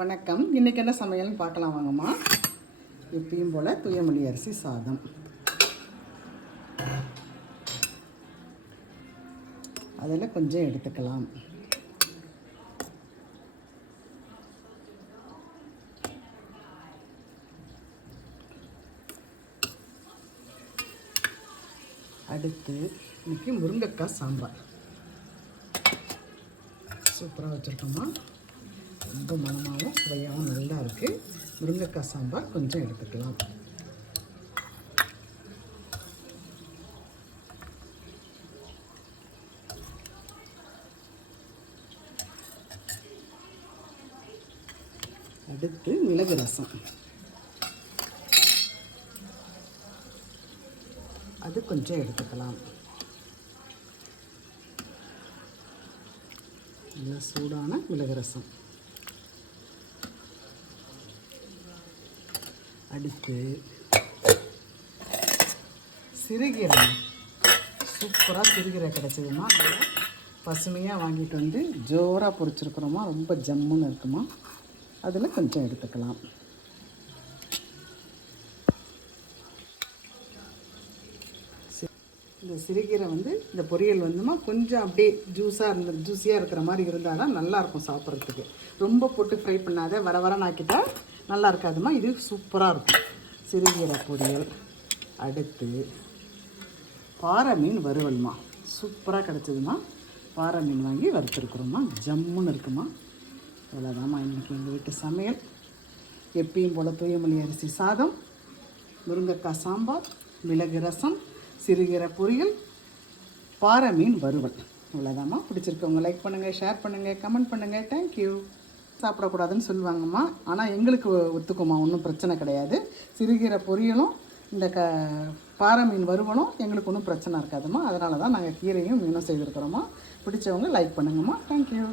வணக்கம். இன்றைக்கி என்ன சமையல்னு பார்க்கலாம் வாங்கம்மா. எப்பயும் போல் தூயமல்லி அரிசி சாதம். அதில் கொஞ்சம் எடுத்துக்கலாம். அடுத்து இன்றைக்கி முருங்கைக்காய் சாம்பார் சூப்பராக வச்சுருக்கோம்மா. ரொம்ப மணமாகவும் சுவையாகவும் நல்லா இருக்குது. முருங்கைக்காய் சாம்பார் கொஞ்சம் எடுத்துக்கலாம். அடுத்து மிளகு ரசம், அது கொஞ்சம் எடுத்துக்கலாம். நல்ல சூடான மிளகு ரசம். அடுத்து சிறுகீரை, சூப்பராக சிறுகீரை கிடச்சிதுமா. நல்லா பசுமையாக வாங்கிட்டு வந்து ஜோராக பொரிச்சிருக்கிறோமா, ரொம்ப ஜம்முன்னு இருக்குமா. அதில் கொஞ்சம் எடுத்துக்கலாம். இந்த சிறுகீரை இந்த பொரியல் கொஞ்சம் அப்படியே ஜூஸியாக இருக்கிற மாதிரி இருந்தால் தான் நல்லாயிருக்கும் சாப்பிட்றதுக்கு. ரொம்ப போட்டு ஃப்ரை பண்ணாத வர வர நாக்கிட்டால் நல்லா இருக்காதுமா. இது சூப்பராக இருக்கும் சிறுகீரை பொரியல். அடுத்து பாறை மீன் வறுவல்மா, சூப்பராக கிடச்சிதுமா. பாறை மீன் வாங்கி வறுத்துருக்குறோம்மா, ஜம்முன்னு இருக்குமா. அவ்வளோதாம்மா இன்றைக்கி எங்கள் வீட்டு சமையல். எப்பயும் போல் தூயமல்லி அரிசி சாதம், முருங்கைக்காய் சாம்பார், மிளகு ரசம், சிறுகீரை பொரியல், பாறை மீன் வறுவல். இவ்வளோதாம்மா. பிடிச்சிருக்கவங்க லைக் பண்ணுங்கள், ஷேர் பண்ணுங்கள், கமெண்ட் பண்ணுங்கள். தேங்க்யூ. சாப்பிடக்கூடாதுன்னு சொல்லுவாங்கம்மா, ஆனால் எங்களுக்கு ஒத்துக்குமா, ஒன்றும் பிரச்சனை கிடையாது. சிறுகீரை பொரியலும் இந்த பாறை மீன் வறுவலும் எங்களுக்கு ஒன்றும் பிரச்சனை இருக்காதுமா. அதனால தான் நாங்கள் கீரையும் மீனும் செய்திருக்கிறோம்மா. பிடிச்சவங்க லைக் பண்ணுங்கம்மா. தேங்க்யூ.